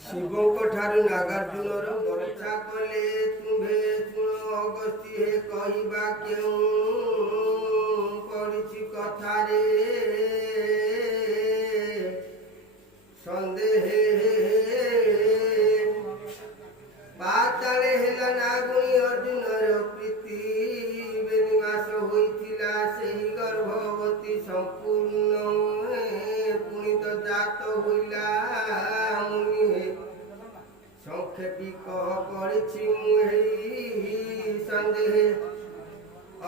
ଶିବଙ୍କ ଠାରୁ ନାଗାର୍ଜୁନର ବର୍ଷା କଲେ ତୁମ୍ଭେ ଶୁଣ ଅଗସ୍ତି ହେ କହିବା କେଉଁ ପଡ଼ିଛି କଥାରେ ସନ୍ଦେହ ପାତାଳେ ହେଲା ନାଗୁଣୀ ଅର୍ଜୁନର ପ୍ରୀତି ବେନି ମାସ ହୋଇଥିଲା ସେହି ଗର୍ଭବତୀ ସମ୍ପୂର୍ଣ୍ଣ ପୁଣି ତ ଜାତ ହୋଇଲା ମୁନି ହେ ସଂକ୍ଷେପୀ କହ କରିଛି ମୁଁ ଏହି ସନ୍ଦେହ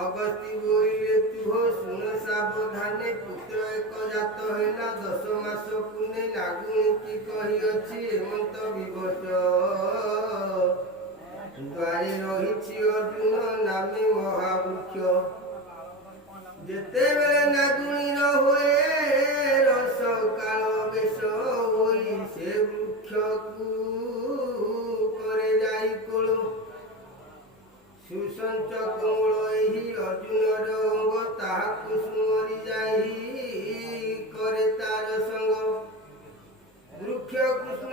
ଅଗସ୍ତି ବୋଇଲେ ତୁହ ଶୁଣ ସାବଧାନେ ପୁତ୍ର ଏକ ଜାତ ହେଲା 10 ମାସ ପୁନେ ନାଗୁଣୀ କି କହିଅଛି ହେମନ୍ତ ବିଭସ ଦ୍ୱାରେ ରହିଛି ଅର୍ଜୁନ ନାମେ ମହାବୃକ୍ଷ ଯେତେବେଳେ ନାଗୁଣୀର ହୁଏ ରସ କାଳ ବେଶ ହୋଇ ସେ ବୃକ୍ଷକୁ করে যাই কোল সুসঞ্চ কোমল ଏହି ଅର୍ଜୁନର ଅଙ୍ଗ ତାହାକୁ ସୁମରି ଯାଇ করে ତାର ସଙ୍ଗ ବୃକ୍ଷ କୃଷ୍ଣ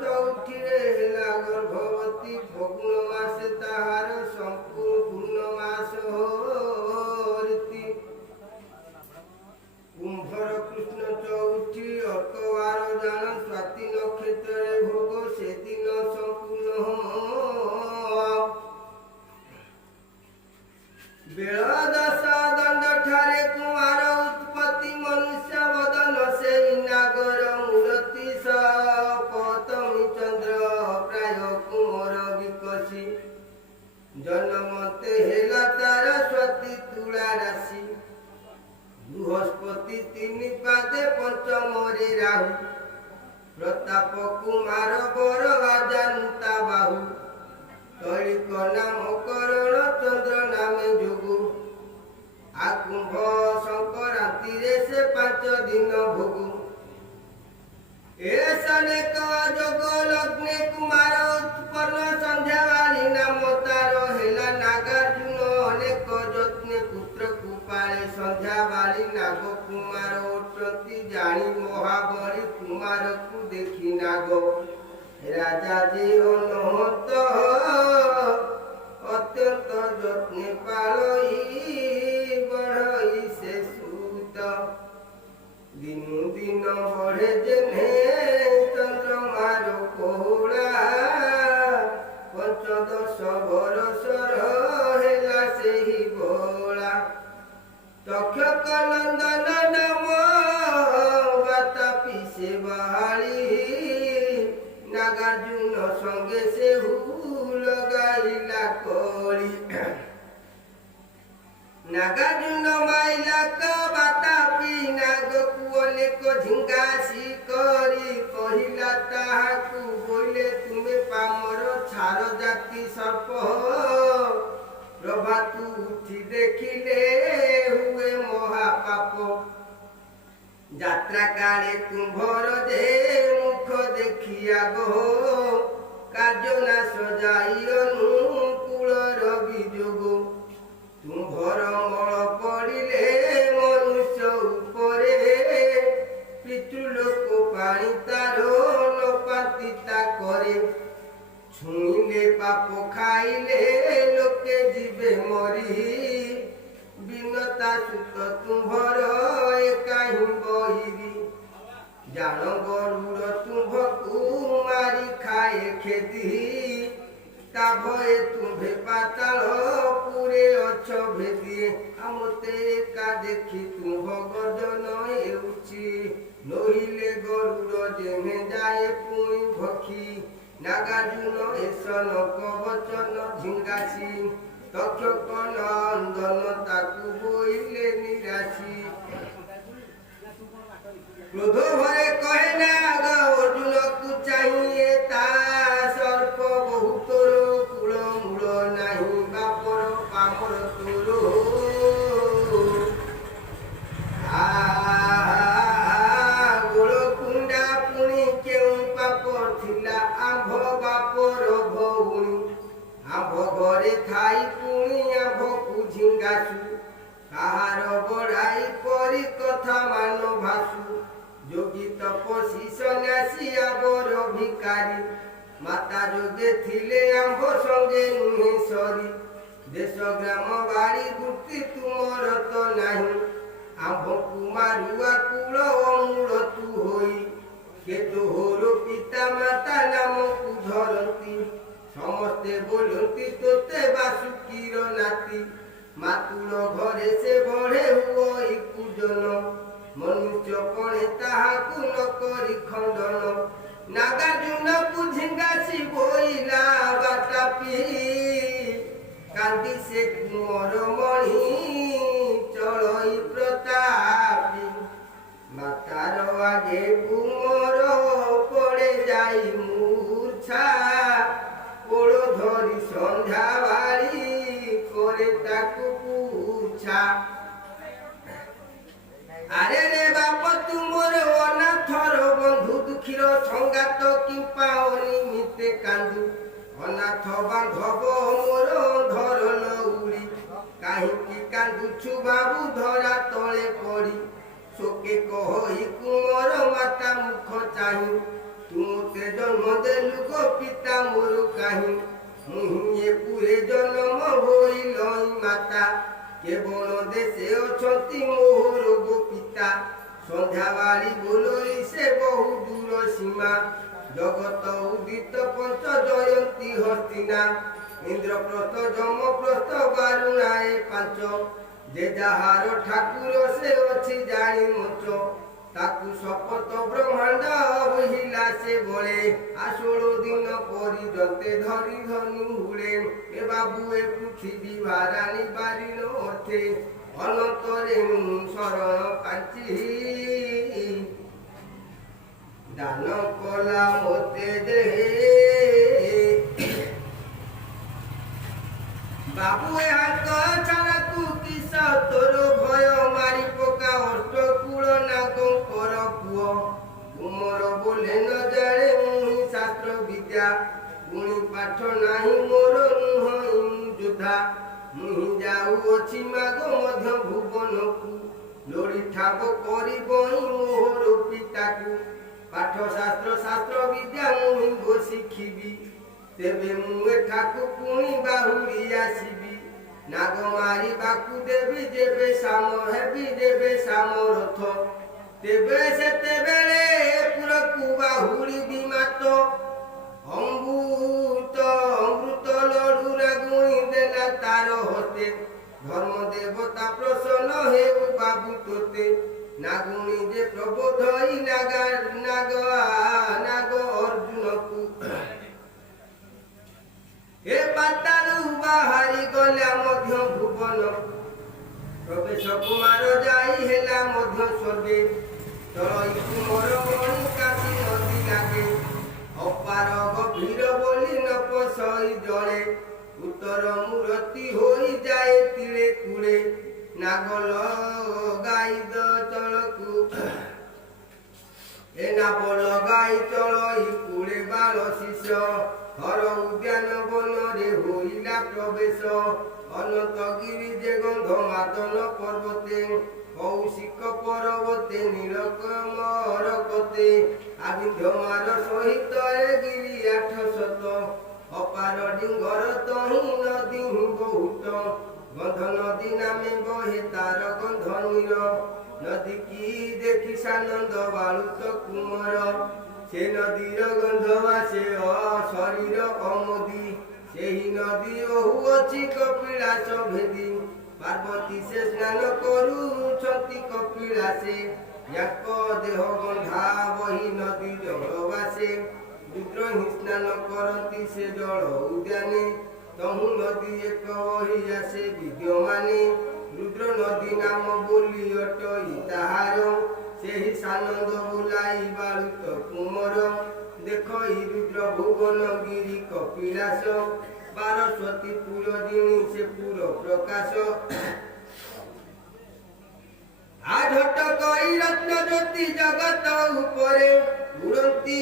ଚଉଠିରେ ହେଲା ଗର୍ଭବତୀ ଫଗୁଣ ମାସେ ତାହାର ସମ୍ପୂର୍ଣ୍ଣ ମାସ ରୀତି କୁମ୍ଭର କୃଷ୍ଣ ଚଉଠି ଅର୍କବାର ଜାଣ ସ୍ୱାତି ନକ୍ଷତ୍ରରେ ଭୋଗ ସେଦିନ ବେଳ 10 ଦଣ୍ଡ ଠାରେ କୁମାର ଉତ୍ପତ୍ତି ମନୁଷ୍ୟ ବଦନ ସେଇ ନାଗର ମୂରତି ସପତମୀ ଚନ୍ଦ୍ର ପ୍ରାୟ କୁମର ବିକଶି ଜନମତେ ହେଲା ତାର ସ୍ୱାତି ତୁଳା ରାଶି ବୃହସ୍ପତି 3 ପାଦେ ପଞ୍ଚମରେ ରାହୁ ପ୍ରତାପ କୁମାର ବର ଅଜାନ୍ତା ବାହୁ ତଳିକ ନାମ କରଣ ଚନ୍ଦ୍ର ନାମେ ଯୋଗୁ ଆକୁମ୍ଭ ସଂକ୍ରାନ୍ତିରେ ସେ 5 ଦିନ ଭୋଗୁ ଏସନେକ ଯୋଗ ଲଗ୍ନେ କୁମାର ଉତ୍ପନ୍ନ ସନ୍ଧ୍ୟାବାଳୀ ନାମ ତାର ହେଲା ନାଗାର୍ଜୁନ ଅନେକ ଯତ୍ନେ ପୁତ୍ରକୁ ପାଳେ ସନ୍ଧ୍ୟାବାଳୀ ନାଗ କୁମାର ଅଟନ୍ତି ଜାଣି ମହାବଳୀ କୁମାରକୁ ଦେଖି ନାଗ ରାଜା ଯେ ଅନହନ୍ତ ଅତ୍ୟନ୍ତ ଯତ୍ନେ ପାଳଇ ବଢ଼ଇ ସେ ସୁତ ଦିନୁ ଦିନ ବଢ଼େ ଯେନେ ଚନ୍ଦ୍ରମାର କୋହଳା 15 ବରଷର ହେଲା ସେହି ବୋଳା ତକ୍ଷକ ନନ୍ଦନ ନାମ ବାତାପି ସେ ବାହାଳି ନାଗାର୍ଜୁନ ସଙ୍ଗେ ସେ ଲଗାଇଲା କଳି ନାଗାର୍ଜୁନ ମାଇଲା ବାତାପି ନାଗକୁ ଅନେକ ଝିଙ୍ଗାସି କରି କହିଲା ତାହାକୁ ବୋଇଲେ ତୁମେ ପାମର ଛାର ଜାତି ସର୍ପ ପ୍ରଭାତୁ ଉଠି ଦେଖିଲେ ହୁଏ ମହାପାପ ଯାତ୍ରା କାଳେ ତୁମ୍ଭର ଯେ ମୁଖ ଦେଖିଆ ଗୋ କାର୍ଯ୍ୟ ନାଶ ଯାଇ ଅନୁକୂଳର ବିଯୋଗ ତୁମ୍ଭର ମଳ ପଡ଼ିଲେ ମନୁଷ୍ୟ ଉପରେ ପିତୃଲୋକ ପାଣି ତାର ନପାତିତା କରେ ଛୁଇଁଲେ ପାପ ଖାଇଲେ ଲୋକେ ଯିବେ ମରି ବିନତା ସୁତ ତୁମ୍ଭର ଏକାହିଁ ବହିରି ଜାଣ ଗରୁଡ଼ ତୁମ୍ଭକୁ ମାରି ଖାଏ ଖେଦି ତା ଭଏ ତୁମ୍ଭେ ପାତାଳ ପୁରେ ଅଛ ଭେଦି ଆମତେ ଏକା ଦେଖି ତୁମ୍ଭ ଗର୍ଜନ ହେଉଛି ନହିଲେ ଗରୁଡ଼ ଯେମେ ଯାଏ ପୁଣି ଭକ୍ଷୀ ନାଗାର୍ଜୁନ ଏସନ କବଚନ ଝିଙ୍ଗାସି ତକ୍ଷକ ନନ୍ଦନ ତାକୁ ବୋଇଲେ ନିରାଶି କ୍ରୋଧ ଭରେ କହେ ନାଗ ଅର୍ଜୁନକୁ ଚାହିଁ ତା ସର୍ପ ବହୁତର କୂଳ ମୂଳ ନାହିଁ ବାପର ପାମର ତୋର ଗୋଳ କୁଣ୍ଡା ପୁଣି କେଉଁ ପାପ ଥିଲା ଆମ୍ଭ ବାପର ଭଉଣୀ ଆମ୍ଭ ଘରେ ଥାଇ ପୁଣି ଆମ୍ଭକୁ ଝିଙ୍ଗାସୁ କାହାର ବଢ଼ାଇ କରି କଥା ମାନ ଭାସୁ ଯୋଗୀ ତପସୀ ସନ୍ୟାସୀ ଆବର ভিকারি মাতা যোগে থিলে আম্ভ সঙ্গে নুহে সরি দেশ গ্রাম বাড়ি দুটি তুমর তো নাহি আম্ভকু মারুয়া কুল অমূল তু হই কে তোহর পিতা মাতা নামকু ধরନ୍ତି ସମସ୍ତେ ବୋଲନ୍ତି ତୋତେ ବାସୁକୀର ନାତି ମାତୁଳ ଘରେ ସେ ବଢ଼େ ହୁଅ କୁଜନ ମନୁଷ୍ୟ କଣେ ତାହାକୁ ନ କରି ଖଣ୍ଡନ ନାଗାର୍ଜୁନକୁ ଝିଙ୍ଗାସି ବୋଇଲା ବାତାପି କାନ୍ଦି ସେ କୁମର ମଣି ଚଳଇ ପ୍ରତାପୀ ମାତାର ଆଗେ କୁମର ପଡ଼େ ଯାଇ ମୂର୍ଚ୍ଛା কোল ধরি সন্ধ্যা বাড়ি করে তাকু পুছা আরে রে বাপ তুমর অনাথর বন্ধু দুঃখীর সংগাত কিম্পা অনিমিতে কান্দু অনাথ বান্ধব মোর ধরল উড়ি কাহিকি কান্দুছু বাবু ধরা তলে পড়ি শোকে কহি কুমর মাতা মুখ চাহি তুমতে জন্ম দেলু গো পিতা মোর কাহি মুহিয়ে পুরে জন্ম হইলই মাতা কেবল দেশে অছন্তি মোর গো পিতা সন্ধ্যা বাড়ি বলই সে বহু দূর সীমা জগত উদিত পঞ্চ জয়ন্তী হস্তিনা ইন্দ্রপ্রস্থ যমপ্রস্থ বারুণায় পাঁচ যে যাহার ঠাকুর সে অছি জানি মঞ্চ তাকু শপথ ব্রহ্মাণ্ড বহিলা সে বলে আসল দিন পরিজন্তে ধরি ধনু হুড়ে এ বাবু এ পৃথিবী ভারানি বারিল অর্থে অনন্তরে শরণ কাঞ্চি দান কলা মতে দেহে বাবু এ হাত ছাড়াকু কিস তোর ভয় মারি পোকা অষ্ট কূল নাগঙ্কর পুয় কুমর বলে ন জানে মুহি শাস্ত্র বিদ্যা গুণী পাঠ নাহি মোর নুহ যোদ্ধা মুহি যাও অছি মাগ মধ্য ভুবনকু লোড়ি ঠাব করিবই মোহর পিতাকু পাঠ শাস্ত্র শাস্ত্র বিদ্যা মুহি গো শিখিবি তেবে মু এঠাকু পুଣି বাহুড়ি আসিবি নাগ মারিবাকু দেবি যেবে সাম হেবি যেবে সামরথ তেবে সেতেবেলে পুরকু বাহুড়িবি মাত অমৃত লড়ু রাগুণী দেলা তার হতে ধর্ম দেবতা প্রসন্ন হেউ বাবু তোতে নাগুণী যে প্রবোধই নাগ অর্জুনকু এ পাতালু বাহারি গলা মধ্য ভুবন প্রবেশ কুমার যাই হেলা মধ্য স্বর্গে চলই কুমর মণি কাশি নদী লাগে অপার গভীর বলি ন পশই জলে উত্তর মূরতি হই যায় তিলে কুড়ে নাগল গাইদ চলকু এ নাবল গাই চলই কুড়ে বাল শিষ্য হর উদ্যান বনরে হইলা প্রবেশ অনন্তগিরি যে গন্ধ মাদন পর্বতে কৌশিক পর্বতে নীলকমরকতে আবিন্ধমার সহিত গিরি 800 অপার ডিঙ্গর তহি নদী বহুত গন্ধ নদী নামে বহে তার গন্ধ নীর নদী কি দেখি সানন্দ বালুত কুমর সে নদীর গন্ধ আসে শরীর অমোদি সেই নদী ওহু অছি কপিলাস ভেদি পার্বতী সে স্নান করুছন্তি কপিলাসে এক দেহ গন্ধা বহি নদী জল বাসে রুদ্রহি স্নান করନ୍ତି সে জল উদ্যানে তহু নদী এক বহি আসে বিদ্যমানে রুদ্র নদী নাম বলি অটই তাহার ସେହି ସାନନ୍ଦ ବୁଲାଇ ବାଳୁତ କୁମର ଦେଖଇ ରୁଦ୍ର ଭୁବନ ଗିରି କପିଳାସ ବାରସ୍ୱତୀ ପୁର ଦିନି ସେ ପୁର ପ୍ରକାଶ আঝট কই রত্ন জ্যোতি জগত উপরে উড়ন্তি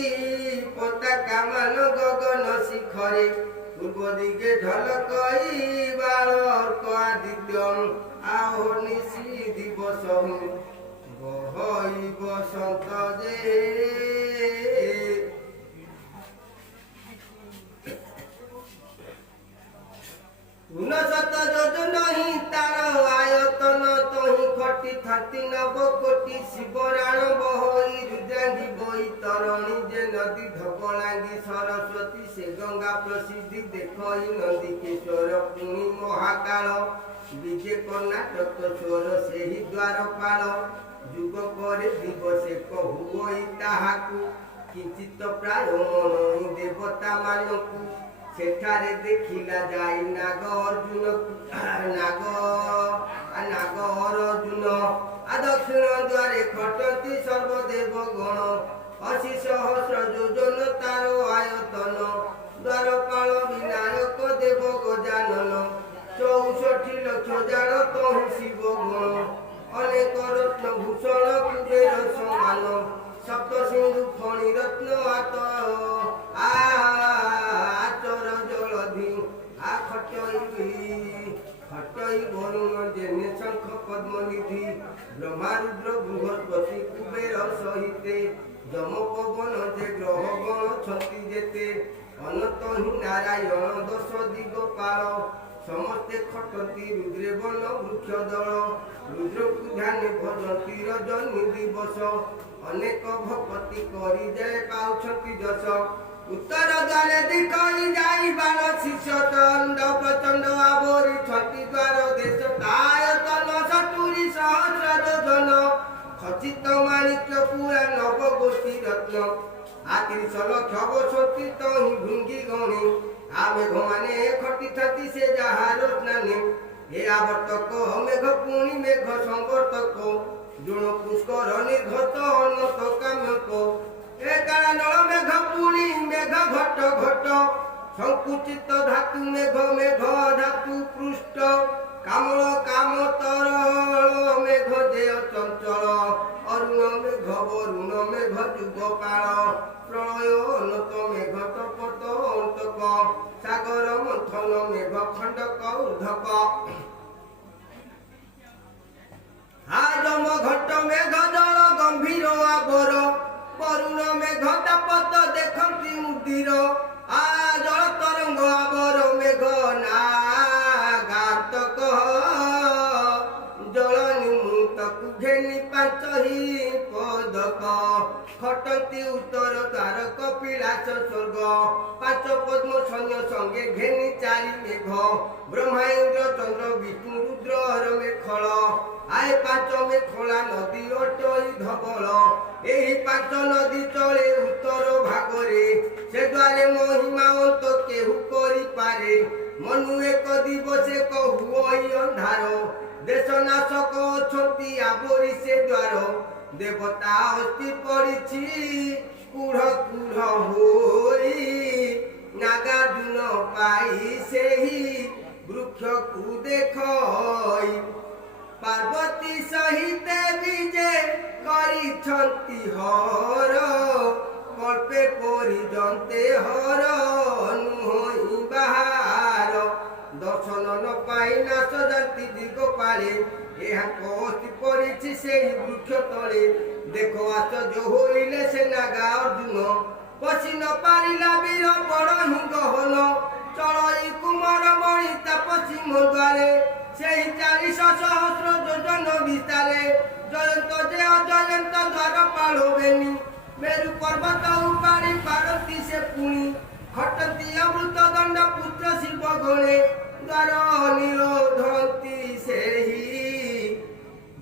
পতাকা মান গগন শিখরে পূর্ব দিকে ঝলকই বালর্ক আদিত্যম আহো নিশি দিবস বহই বসন্ত যে বৈতরণী যে নদী ধবলাঙ্গি সরস্বতী সে গঙ্গা প্রসিদ্ধি দেখই নন্দিকেশ্বর পুনি মহাকাল বিজে কর্ণাটক স্বর ସେହି ଦ୍ୱାରପାଳ ଯୁଗ ପରେ ଦିବସେ କହୁଇ ତାହାକୁ କିଞ୍ଚିତ ପ୍ରାୟ ମନଇ ଦେବତା ମାନଙ୍କୁ ସେଠାରେ ଦେଖିଲା ଯାଇ ନାଗ ଅର୍ଜୁନକୁ ନାଗ ଅର୍ଜୁନ ଦକ୍ଷିଣ ଦ୍ୱାରେ ଖଟନ୍ତି ସର୍ବଦେବ ଗଣ 80 ସହସ୍ର ଯୋଜନ ତାର ଆୟତନ ଦ୍ୱାରପାଳ ବିନାୟକ ଦେବ ଗଜାନନ 64 ଲକ୍ଷ ଜାଳ ତହିଁ ଶିବ ଗୁଣ ଅନେକ ରତ୍ନ ଭୂଷଣ କୁବେର ସମାନ ସପ୍ତ ସିନ୍ଧୁ ଫଣି ରତ୍ନ ଆଚର ଜଳଧି ଖଟଇ ବରୁଣ ଜେନେ ଶଙ୍ଖ ପଦ୍ମନିଧି ବ୍ରହ୍ମାରୁଦ୍ର ବୃହସ୍ପତି କୁବେର ସହିତେ ଯମ ପବନ ଯେ ଗ୍ରହ ଗଣ ଛତି ଯେତେ ଅନନ୍ତ ହିଁ ନାରାୟଣ 10 ଦିଗପାଳ ସମସ୍ତେ ଖଟନ୍ତି ରୁଦ୍ରେ ବନ ବୃକ୍ଷ ଦଳ ରୁଦ୍ରକୁ ଧ୍ୟାନେ ଭଜନ୍ତି ରଜନୀ ଦିବସ ଅନେକ ଭକ୍ତି କରି ଯାଏ ପାଉଛନ୍ତି ଯଶ ଉତ୍ତର ଦ୍ୱାରେ ଦିଖଇ ଯାଇ ବାଣ ଶିଷ ଚଣ୍ଡ ପ୍ରଚଣ୍ଡ ଆବରିଛନ୍ତି ଦ୍ୱାର ଦେଶ ଆୟତନ 70 ସହସ୍ର ଯୋଜନ ଖଚିତ ମାଣିକ୍ୟ ପୁରା ନବ ଗୋଷ୍ଠୀ ରତ୍ନ 30 ଲକ୍ଷ ବସନ୍ତି ତହିଁ ଭୃଙ୍ଗି ଗଣି ଆମେ ଘମାନେ ଖଟିଥାନ୍ତି ସେ ଯାହାର ସ୍ନାନେ ଏ ଆବର୍ତ୍ତକ ମେଘ ପୁଣି ମେଘ ସଂବର୍ତ୍ତକ ଜୁଣ ପୁଷ୍କର ନିର୍ଘତ ଅନନ୍ତ କାମ୍ୟକ ଏ କାଳନଳ ମେଘ ପୁଣି ମେଘ ଘଟ ଘଟ ସଂକୁଚିତ ଧାତୁ ମେଘ ମେଘ ଧାତୁ ପୃଷ୍ଠ କାମଳ କାମ ତରଳ ମେଘ ଯେ ଚଞ୍ଚଳ ଅରୁଣ ମେଘ ବରୁଣ ମେଘ ଯୁଗପାଳ ପ୍ରଳୟ ଅନନ୍ତ ମେଘ ତପତ ଅନ୍ତକ ସାଗର ମନ୍ଥନ ମେଘ ଖଣ୍ଡକ ଉର୍ଦ୍ଧକ ଆଜମ ଘଟ ମେଘ ଜଳ ଗମ୍ଭୀର ଆବର ବରୁଣ ମେଘ ତାପତ ଦେଖନ୍ତି ମୁଦିର ଜଳ ତରଙ୍ଗ ଆବର ମେଘ ନାଗାନ୍ତକ ଜଳ ନିମୁତକୁ ଘେନି ପାଞ୍ଚହି ପଦକ ଖଟନ୍ତି ଉତ୍ତର ଦ୍ୱାର କପିଳାସ ସ୍ୱର୍ଗ 5 ପଦ୍ମ ସୈନ୍ୟ ସଙ୍ଗେ ଘେନି 4 ମେଘ ବ୍ରହ୍ମା ଇନ୍ଦ୍ର ଚନ୍ଦ୍ର ବିଷ୍ଣୁ ରୁଦ୍ର ମେଖଳ ଆଏ 5 ମେଖଳା ନଦୀ ଅଟଇ ଧବଳ ଏହି 5 ନଦୀ ଚଳେ ଉତ୍ତର ଭାଗରେ ସେ ଦ୍ୱାରେ ମହିମା ଅନ୍ତ କେହୁ କରିପାରେ ମନୁ ଏକ ଦିବସେ କହୁଇ ଅନ୍ଧାର ଦେଶ ନାଶକ ଅଛନ୍ତି ଆବରି ସେ ଦ୍ୱାର ଦେବତା ଅସ୍ଥି ପଡ଼ିଛି କୁଢ଼ କୁଢ଼ ହୋଇ ନାଗାର୍ଜୁନ ପାଇ ସେହି ବୃକ୍ଷକୁ ଦେଖଇ ପାର୍ବତୀ ସହିତେ ବିଜେ କରିଛନ୍ତି ହର କଳ୍ପେ ପରିଜନ୍ତେ ହର ନୁହଇଁ ବାହାର ଦର୍ଶନ ନ ପାଇ ନାଶ ଜାତି ଦିଗ ପାଳେ ଏହା କସ୍ତି ପଡ଼ିଛି ସେହି ବୃକ୍ଷ ତଳେ ଦେଖ ଆଶ୍ଚର୍ଯ୍ୟ ହୋଇଲେ ସେ ନାଗା ଅର୍ଜୁନ ପଶି ନ ପାରିଲା ବୀର ବଡ଼ ହିଁ ଗହନ ଚଳଇ କୁମାର ମଣି ତା ପଶ୍ଚିମ ଦ୍ୱାରେ ସେହି 40 ସହସ୍ର ଯୋଜନ ବିସ୍ତାରେ ଜୟନ୍ତ ଯେ ଅଜୟନ୍ତ ଦ୍ୱାରପାଳ ବେନି ମେରୁ ପର୍ବତ ଉପାଡ଼ି ପାରନ୍ତି ସେ ପୁଣି ଖଟନ୍ତି ଅମୃତ ଦଣ୍ଡ ପୁତ୍ର ଶିବ ଗଣେ ଦ୍ୱାର ନିରୋଧନ୍ତି ସେହି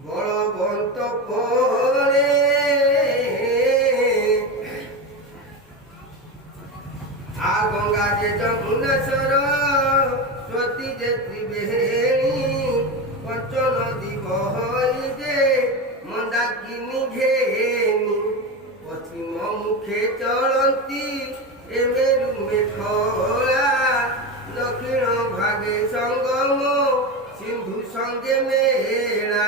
ବଳବନ୍ତ ପରେ ଗଙ୍ଗା ଯେ ଯମୁନା ସରସ୍ୱତୀ ଯେ ତ୍ରିବେଣୀ ପଞ୍ଚ ନଦୀ ବହଇ ଯେ ମନ୍ଦାକିନୀ ଘେନି ପଶ୍ଚିମ ମୁଖେ ଚଳନ୍ତି ଏ ମେରୁ ମେଖଳା ଦକ୍ଷିଣ ଭାগে ସଙ୍ଗମ ସିନ୍ଧୁ ସଙ୍ଗେ ମେଳା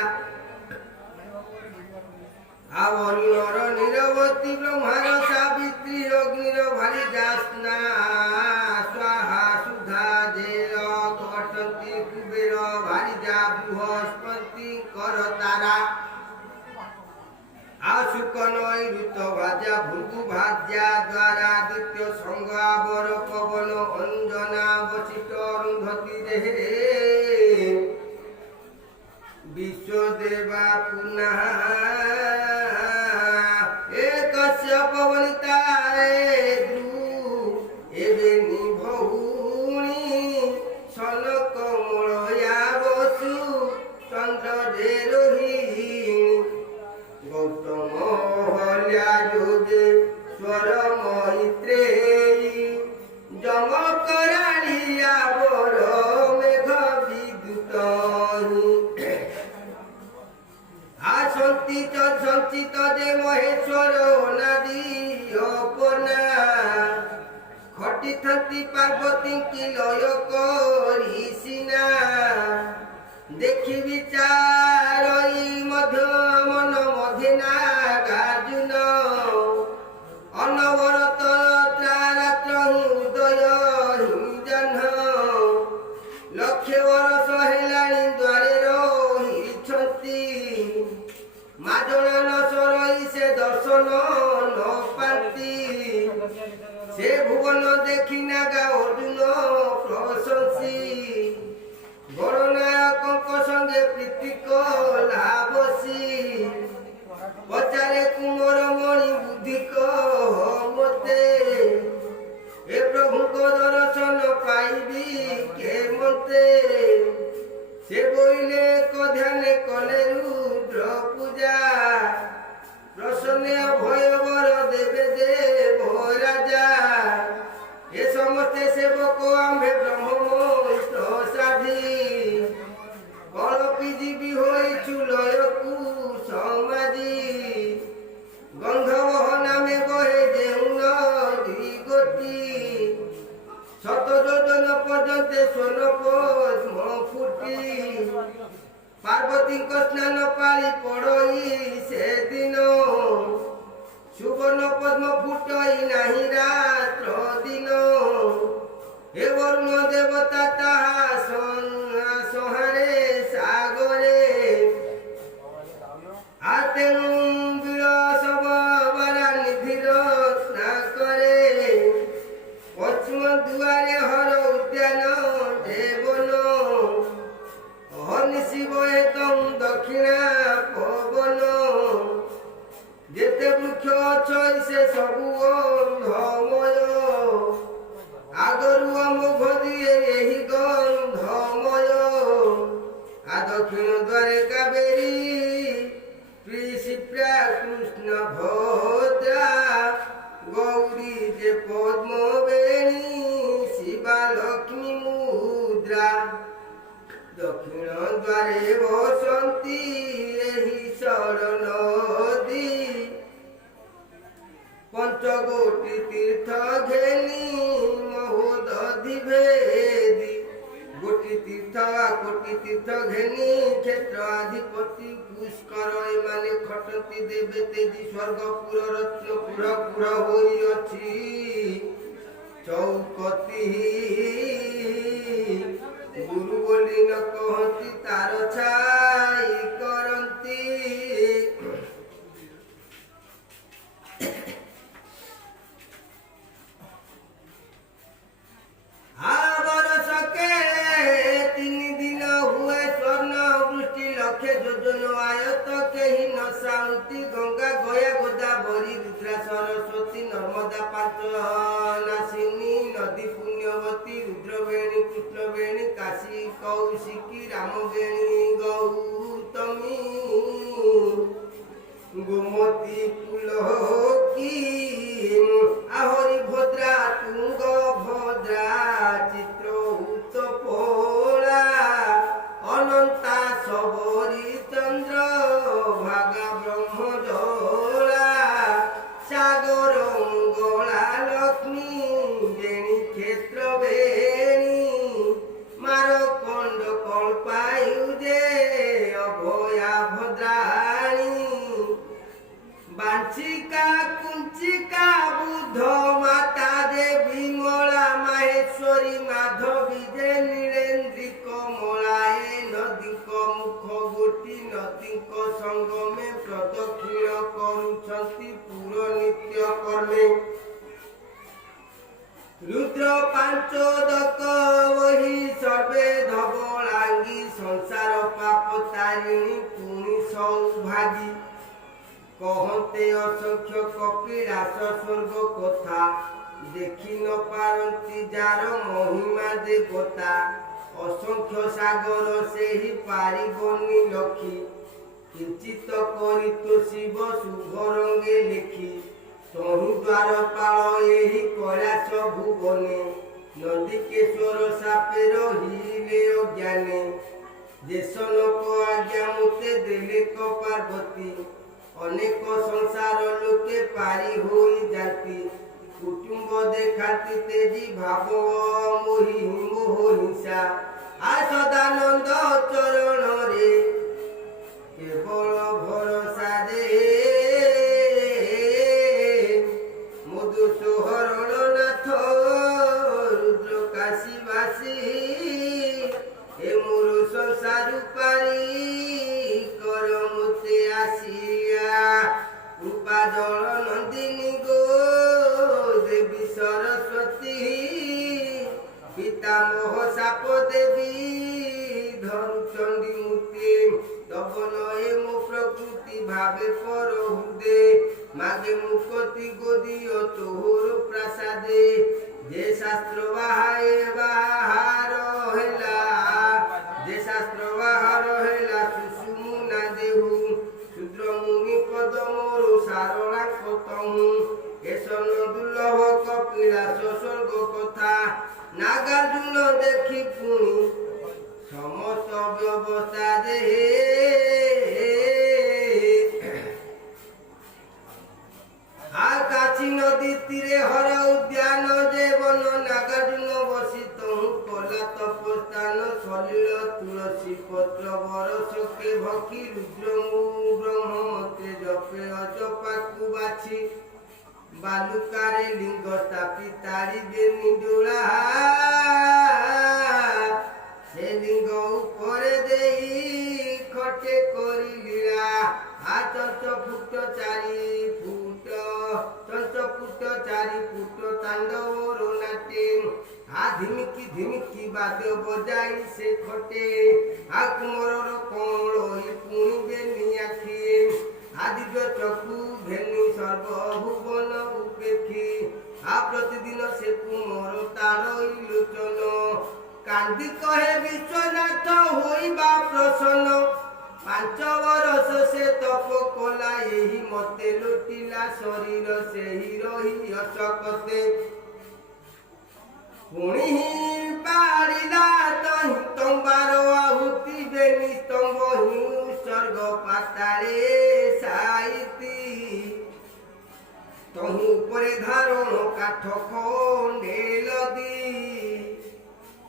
ଅରୁଣର ନିରବତୀ ବ୍ରହ୍ମାର ସାବିତ୍ରୀ ଅଗ୍ନିର ଭାରି ଯାସ୍ନା ସ୍ୱାହା ସୁଧା ଯେ ଘଟନ୍ତି କୁବେର ଭାରି ଯା ବୃହସ୍ପତିଙ୍କର ତାରା ଆଶୁକ ନୈଋତ ଭାଜା ଭୃଗୁ ଭାଜା ଦ୍ୱାରା ଦ୍ୱିତୀୟ ସଙ୍ଗ ଆବର ପବନ ଅଞ୍ଜନା ବଶିଷ୍ଠ ଅରୁନ୍ଧତୀ ରେ ବିଶ୍ୱଦେବା ପୁନଃ କଶ୍ୟପ ବନିତାରେ ଏବେ ନିଭଉଣି ସନ କମଳୟା ବସୁ ଚନ୍ଦ୍ରରେ ରୋହିଣୀ ଗୌତମ ହଲ୍ୟା ଯୋଗେ ସ୍ୱର ମୈତ୍ରେୟୀ ଯମ କରାଳିଆ ବର ମେଘ ବିଦ୍ୟୁତ সঞ্চিত যে মহেশ্বর অনাদি অপনা ঘটিথান্তি পার্বতী কি লয় করি সিনা দেখি বিচারই মধ্য মন মধ্যে না গার্জুন অনবরত রাত্র উদয় হিঞ্জন লক্ষে বরষ হেলাଣି দ্বারে রহিଛନ୍ତି মাজনা ন সরই সে দর্শন ন পান্তি সে ভুবন দেখি নাগা অর্জুন প্রশংসী গণনায়কଙ୍କ সঙ্গে প্রীতি কলা বসি পচারে কুমর মণি বুদ্ধি মতে এ প্রভুଙ୍କ দর্শন পাইবি কে মতে সে বইলে ধ্যানে কলে রুদ্র পূজা প্রসন্নে ভয় বর দেবে দেব রাজা এ সমস্তে সেবক আম্ভে ব্রহ্মমন্ত্র সাধি কলপি জীবী হইছু লয়কু সমাজি গন্ধবহ নামে বহে যেউ নদী গতি শত যোজন পর্যন্ত সোন পদ্ম ফুটি পার্বতীଙ୍କ স্নান পাଳି পড়ই সেদিন সুবর্ণ পদ্ম ফুটই নাহি রাত্র দিন হে বরুণ দেবতা তাহা সহারে সাগরে হাতে বিলসব বারা নিধির স্না করে পশ্চিম দুয়ারে হর উদ্যান দেবন শিবয়ে তং দক্ষিণা পবন যেতে বৃক্ষ অছই সে সবু গন্ধময় আগরু অমুঘ দিয়ে এই গন্ধময় আ দক্ষিণ দ্বারে কাবেরী শিপ্রা কৃষ্ণ ভদ্রা গৌরী যে পদ্মবেণী শিবা লক্ষ্মী মুদ্রা দক্ষিণ দ্বারে বসন্তী এই শরণদী পঞ্চগোটি তীর্থ ঘেনি মহোদধি ভেদি গোটি তীর্থ ঘেনি ক্ষেত্র আধিপতি পুষ্কর এমানে খটନ୍ତି দেবে তেজি স্বর্গপুর রত্নপুর পুর হইଅଛି চৌকতি গুরু বলি ন কহতি তার ছাই করନ୍ତି বরষকে 3 দিন হুয়ে স্বর্ণ বৃষ্টি লক্ষে যোজন আয়ত কেহি ন শান্তি গঙ্গা গয়া গোদাবরী রুদ্রা সরস্বতী নর্মদা পাঁচ নাসিনী নদী পুণ্যবতী রুদ্রবেণী কৃষ্ণবেণী কাশী কৌশিকী রামবেণী গৌতমী গোমতী পুলকি আহরি ভদ্রা তুঙ্গ ভদ্রা চিত্র উত্তপোলা অনন্তা সবরী চন্দ্র ভাগা ব্রহ্মজোলা সাগর মঙ্গলা লক্ষ্মী বেণী ক্ষেত্র বেণী মারকণ্ড কল্পায়ুজে অভয়া ভদ্রাণী বাঞ্ছিকা কুঞ্চিকা অসংখ্য কপিলাস স্বর্গ কথা দেখি ন পারନ୍ତି যার মহিমা দেবতা অসংখ্য সাগর ସେହି ପାରିବନି লক্ষী কিঞ্চিত করি তো শিব শুভ রঙ্গে লেখি তহু দ্বার পাଳ ଏହି কৈଳାସ ভুবনে নন্দিকেশ্বর সাপে রহিলে অজ্ঞানে দেশ লোক আজ্ঞা মুতে দেলে পার্বতী অনেক সংসার লোকে পারি হই যাতি কুটুম্ব দেখাতি তেজি ভাব মোহি মোহ হিংসা আ সদানন্দ চরণ রে কেবল ভরসা দে মধুসূহরণ নাথ রুদ্র কাশীবাসী এ মোর সংসার পারি কর মুতে আসিয়া কৃপা জল নন্দিনী গো দেবী সরস্বতী পিতামহ সাপ দেবী ধরুচণ্ডী মূর্তি তব নয়ে মো প্রকৃতি ভাবে পর হৃদে মাগে মুকতি গদিও তোর প্রাসাদে যে শাস্ত্র বাহায়ে বাহার হেলা যে শাস্ত্র বাহার হেলা সুষুমুনা দেহু শূদ্র মুনি পদ মোর সারণা কতহু এসন দুর্লভ কপিলাস স্বর্গ কথা নাগার্জুন দেখি পুনি সমস্ত ব্যবস্থা দেহে আর কাছি নদী তীরে হর উদ্যান দেবন নাগার্জুন বসিত কলা তপস্থান সলিল তুলসী পত্র বরসকে ভকি রুদ্র ব্রহ্মতে জপে অজপাকু বাছি বালুকারে লিঙ্গ স্থাপি তারিবে নিডোলা সে লিঙ্গ উপরে দেই খটে করি লীলা চঞ্চফুট 4 ফুট তাণ্ডবর নাটে ধিমিকি ধিমিকি বাদ্য বজাই সে খটে কুমরর কমল পুଣି বেনি আখি আদিব্য চক্ষু ঘেনি সর্বভুবন উপেক্ষী প্রতিদিন সে কুমর তার লোচন কান্দি কহে বিশ্বনাথ হইবা প্রসন্ন 5 বরষ সে তপ কলা ଏହି মতে লুটিলা শরীর ସେହି রহি অশকতে পুଣି পারিলা তম্বার আহুতি বেনি স্তম্ভ স্বর্গ পাতালে সাইতি তহু উপরে ধারণ কাঠ খণ্ডে লদি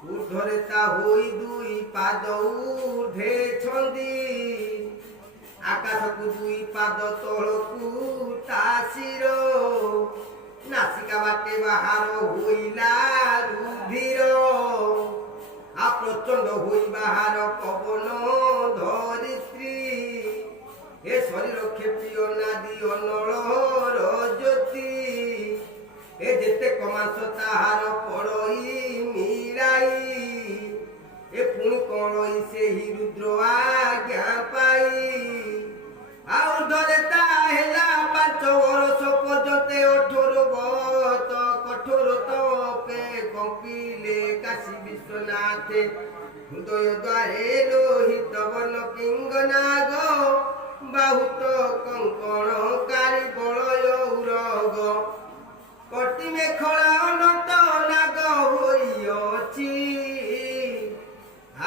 ঊর্ধ্বরে তা হই 2 পাদ ঊর্ধ্বে ছন্দি আকাশকু 2 পাদ তলকু তা শির নাসিকা বাটে বাহার হইলা রুধির প্রচণ্ড হই বাহার পবন ধরিত্রী এ শরীর ক্ষেপীয় নাদি অনড়র জ্যোতি এ যেতে কমাস তাহার পড়ই মিলাই এ পুଣି কড়ই ସେହି রুদ্র আজ্ঞা পাই ଆଉ ଧରେ ତା ହେଲା 5 ବରଷ ପର୍ଯ୍ୟନ୍ତେ 18 ବତ କଠୋର ତପେ କମ୍ପିଲେ କାଶୀ ବିଶ୍ୱନାଥ ହୃଦୟ ଦ୍ୱାରେ ଲୋହିତ ବନ ପିଙ୍ଗନାଗ ବହୁତ କଙ୍କଣ କାରି ବଳୟ ଉରଗ କଟି ମେଖଳା ଅନନ୍ତ ନାଗ ହୋଇଅଛି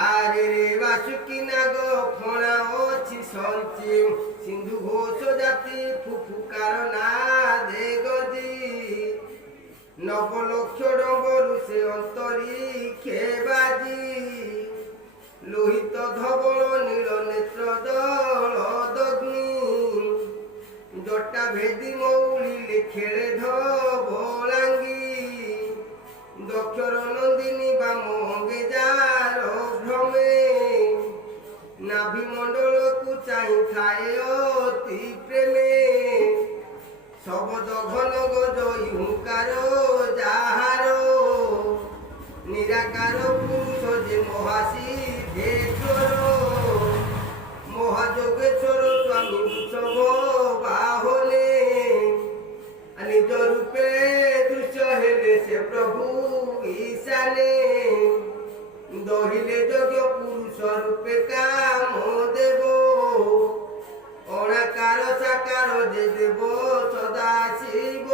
আরে রে বাসুকি নাগ ফণা অছি সঞ্চি সিন্ধু ঘোষ জাতি ফুফুকার না দে গজি নবলক্ষ ডম্বরু সে অন্তরিক্ষে বাজি লোহিত ধবল নীল নেত্র দল দগ্নি জটা ভেদি মৌলিলে খেলে ধবলাঙ্গি দক্ষর নন্দিনী বাম অঙ্গে যার ভ্রমে নাভি মণ্ডলকু চাই খায় অতি প্রেমে শবদ ঘন গজ হুঙ্কার যাহার নিরাকার পুরুষ যে মহাসিদ্ধেশ্বর মহাযোগেশ্বর স্বামী বৃষভ বাহনে से प्रभु ईशाने दहिले यज्ञ पुरुष रूपे काम देव अणाकार साकार जे देव सदा शिव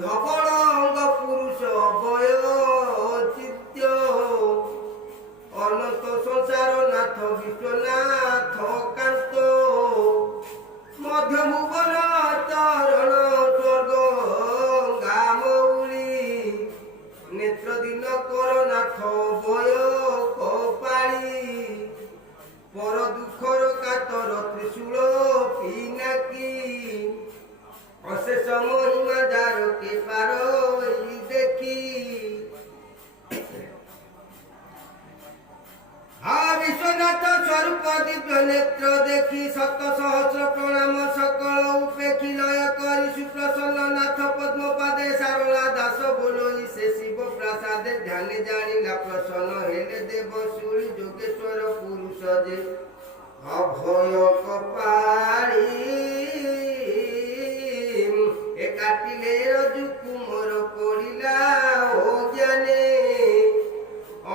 धवल पुरुष अभय चित्य अनंत संसार नाथ विश्वनाथ कांत मध्य भुवन तरण स्वर्ग गामौली नेत्र दिन कर नाथ भय कपाळी पर दुखर कातर त्रिशूल पिनाकी अशेष महिमा जार के पार देखी विश्वनाथ स्वरूप दिव्य नेत्र देखी शत सहस्र प्रणाम सकल उपेक्षी लय करी सुप्रसन्न नाथ पद्मपादे सारला दास बोलोई से शिव प्रसादे ध्यान जानिला प्रसन्न हेले देव सूरी जोगेश्वर पुरुष जे अभय कपाळी ए काटिले रजु कुमर पड़िला ओ ज्ञाने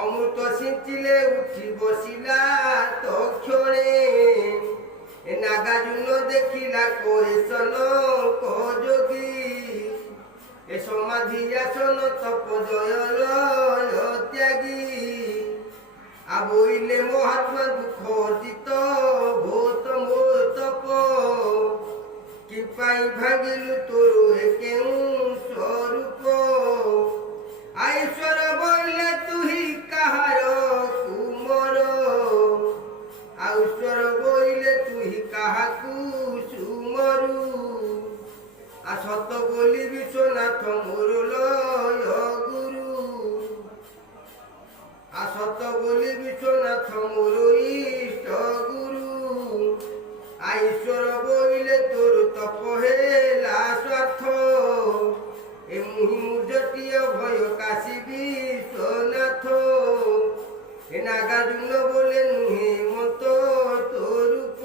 अमृत सिंचिले उठी बसिला तक्षणे नागार्जुन देखिला कोहेसन जोगी ए समाधि आसन तप जय लय त्यागी आबोइले महात्मा दुख अर्जित भूत मोतप किपाई भागिलु तोर केउ स्वरूप आईश्वर बोले तुही कहार कुमर आईश्वर बोले तुही काहाकू सुमरु आ सत बोली विश्वनाथ मोर लय गुरु आ सत बोली विश्वनाथ मोर इष्ट गुरु आईश्वर बोले तोर तप हेला स्वार्थ ए मुहि मुजटिय भय काशी विश्वनाथ ए नागार्जुन बोले नुहे मत तोरूप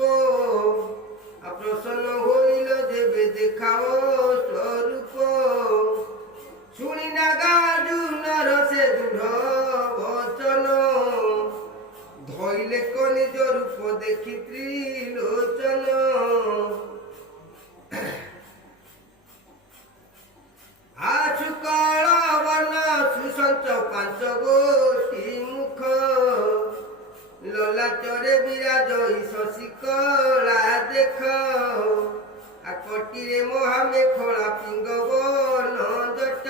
आ प्रसन्न होइल देवे देखाओ स्वरूप शुणी नागार्जुनर से दृढ़ वचन धइले क निज रूप देखि त्रिलोचन आशुकल वर्ण सुसंच पांच गोटी मुख ललाटरे विराज शशिकला देख आकटिरे महामेखला पिंगवन जट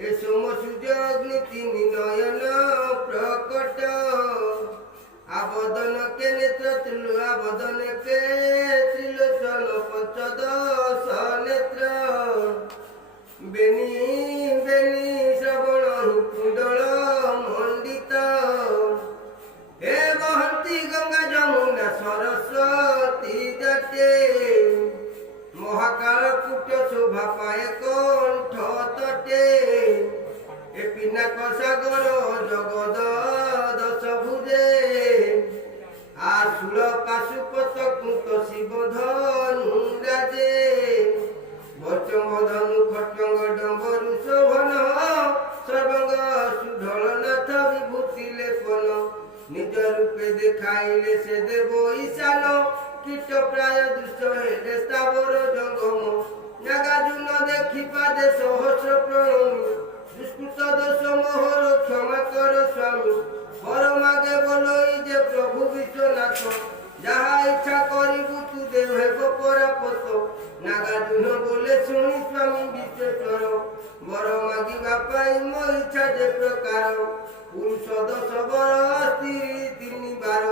ए सोम सूर्य अग्नि तीन नयन प्रकट आबदन के नेत्र आबदन के त्रिलोचन पंचदश नेत्र बेनी बेनी श्रवण कुंडल मंडित हे बहंती गंगा जमुना सरस्वती जटे महाकाल कुट शोभा पाए कंठ तटे ए पिनाक सागर जगद दश भुजे आसुर पाशुपत कुंत शिव धनु राजे धनु खट्टंग डम्बरु शोभन सर्वंग सुढल नाथ विभूति लेपन निज रूपे देखाइले से देव ईशान कीट प्राय दृश्य हेले स्थावर जंगम नागार्जुन देखि पादे सहस्र प्रणमी दुष्कृत दोष मोहर क्षमा कर स्वामी वर मागे बोलोई जे प्रभु विश्वनाथ जहा इच्छा करिबु तू देव परापत नागार्जुन बोले शुणी स्वामी विश्वेश्वर वर मागिबा पाई मो इच्छा जे प्रकार पुरुष दश बर स्त्री तीन बार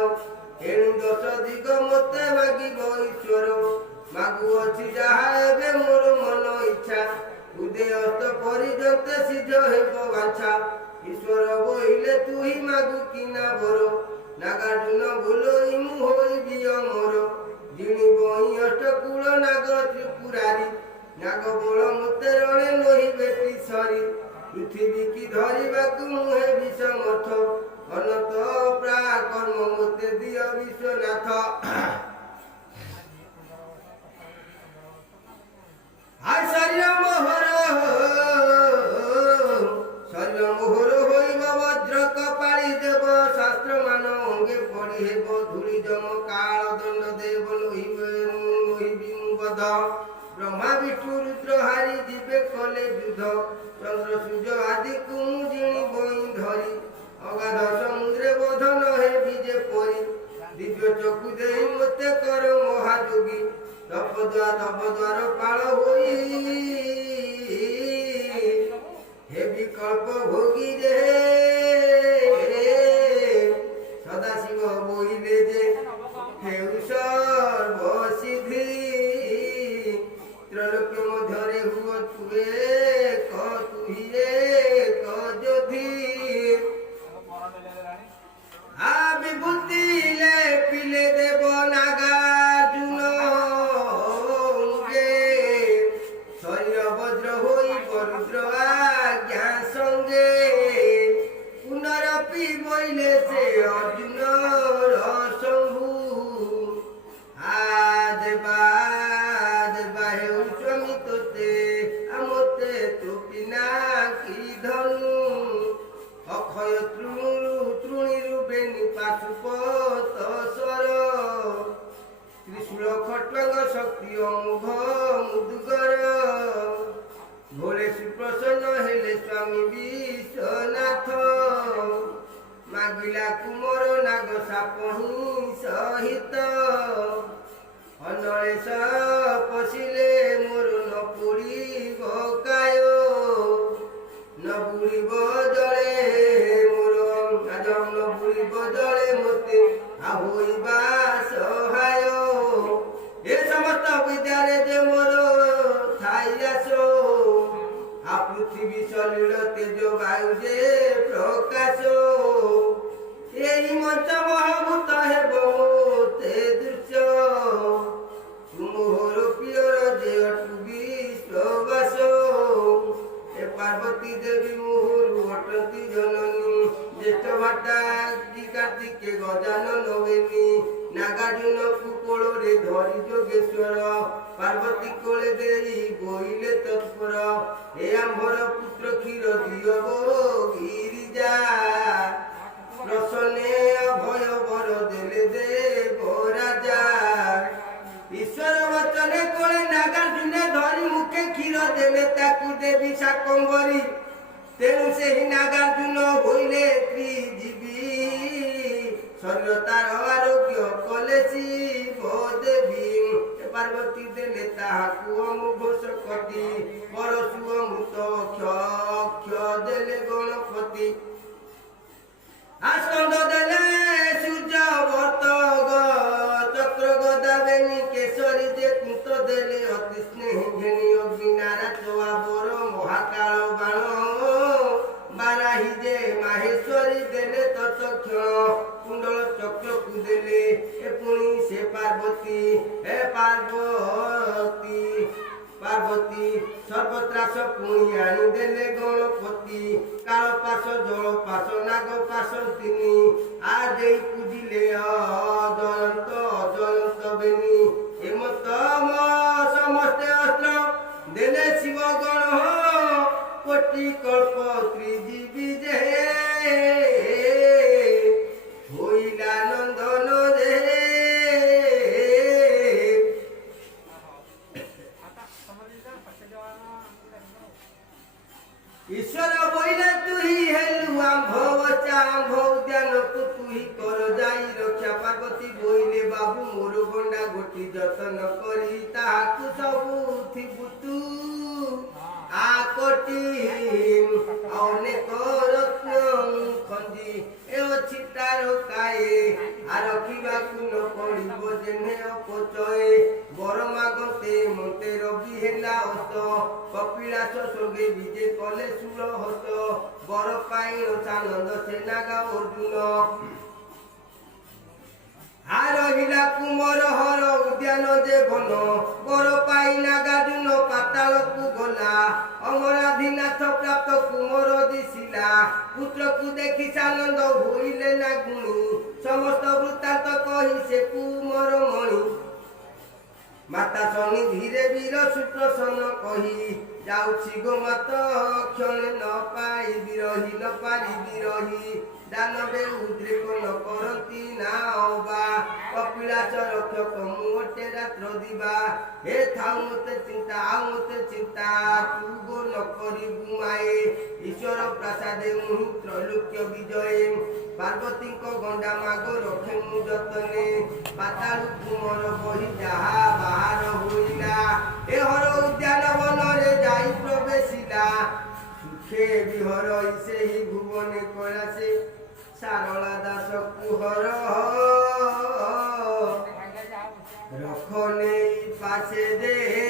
एणु दश दिग मते मागिब ईश्वर मागुअछि जहा एबे मोर मन इच्छा उदय अस्त परिजंते सिद्ध हेब बाछा ईश्वर बोइले तू ही मागु किना बर नागार्जुन बोलोई मु होइबि अमर जिणी बही अष्टकूल नाग त्रिपुरारी नाग बोल मते रणे नही बेटी सरी पृथ्वी की धरिबाकु मुहे विषमथ अनंत प्राकर्म मते दिय विश्वनाथ हाय शरीर मोहर कले युद्ध चंद्र सूर्य आदि को जिणी बई धरी अगाध समुद्रे बोधन हे विजे परी दिव्य चकु दे मते कर महायोगी तपद्वार पाल होई हे विकल्प भोगी रे सदाशिव बोइले जे हेउ सर्वसिद्धि त्रैलोक्य मध्यरे हुआ तुए तुहिए कजोधि आ विभूति ले पिले देव नागार्जुन गे शरीर वज्र होई परुद्र आज्ञा संगे पुनरपि बोइले से अर्जुन शंभु देवा हेउ स्वामी तोते आमते तो पिनाकी धनु अक्षय तृणीरु बेनी पाशुपत स्वर त्रिशूल खट्वांग शक्ति अमुघ मुदुगर भोले सुप्रसन्न हेले स्वामी विश्वनाथ मागिला कुमर नाग सापहि सहित अनलेश पशिले मोर न पुड़ीब काय न बुड़ीब जले मोर आज न बुड़ीब जले मते होइबा सहाय ए समस्त विद्यारे जे मोर थाई आसो आ पृथ्वी सलिल तेज वायु जे प्रकाश एही मंच महाभूत हेब मोते दृश्य तुमोर प्रियर जे अटु विश्ववास ए पार्वती देवी मोहर अटंती जननी ज्येष्ठ भाटा की कार्तिके गजानन वेनी नागार्जुन कुकोल रे धरी जोगेश्वर पार्वती कोले देई बोइले तत्पर हे आंभर पुत्र क्षीर दियो गो गिरिजा प्रसन्ने अभय बर देले देव राजा ईश्वर वचने कोले नागार्जुने धरी मुखे क्षीर देले ताकू देवी शाकंभरी तेणु से ही नागार्जुन होइले त्रिजीवी शरीर तार आरोग्य कले शिव देवी पार्वती देले ताहाकू अमुघ शक्ति परशु अमृत क्ष देले गणपति आस्कंद देले सूर्य वर्त चक्र गदा बेनी केशरी जे कुंत देले अति स्नेह घेनी अग्नि नारा चोआ बर महाकाल बाण बाराही जे माहेश्वरी देले तत्क्षण कुंडल चक्र को देले ए पुणी से पार्वती हे पार्वती सर्वत्रास पुणी आनी देले गणपति काल पाश जल पाश नाग पाश तिनी आज पूजिले अजयंत बेनी हेमत समस्ते अस्त्र देले शिव गण कोटि कल्प त्रिजीवी जे होइला नंदन रे ईश्वर बोइले तुही हेलु आंभ बचा आंभ उद्यान को तुही कर जाई रक्षा पार्वती बोइले बाबू मोर गंडा गोटी जतन करी ताहाकु सबु थिबु तू आकोटी अनेक रत्न खंजी ए अछि तार काए आ रखिबाकु न पड़िब जेने अपचय बर मागते मते रवि हेला हस्त कपिलास संगे विजे कले सुर हस्त बर पाई सानंद सेनागा अर्जुन आ रहिला कुमर हर उद्यान जे भन बर पाई नागार्जुन पाताल को गला अमराधीनाथ प्राप्त कुमर दिशिला पुत्र को देखि सानंद होइले ना गुणी समस्त वृत्तांत कहि से कुमर मणि माता शनि धीरे वीर सुप्रसन्न कही जाउछि गो मात क्षण न पाई बिरही न पारी बिरही दानवे उद्रेक न करती नाओबा कपिलास रक्षक मुटे रात्र दिवा हे थाउ मते चिंता तू गो नकरिबु माए ईश्वर प्रसादे मुहि त्रैलोक्य विजये पार्वती को गंडा मागो रखे मु जतने पातालु कुमर बही जहा बाहर होइला ए हर उद्यान वन रे जाई प्रवेशिला सुखे विहर इसे ही भुवने कैलासे सारला दास कुहर रखने पासे दे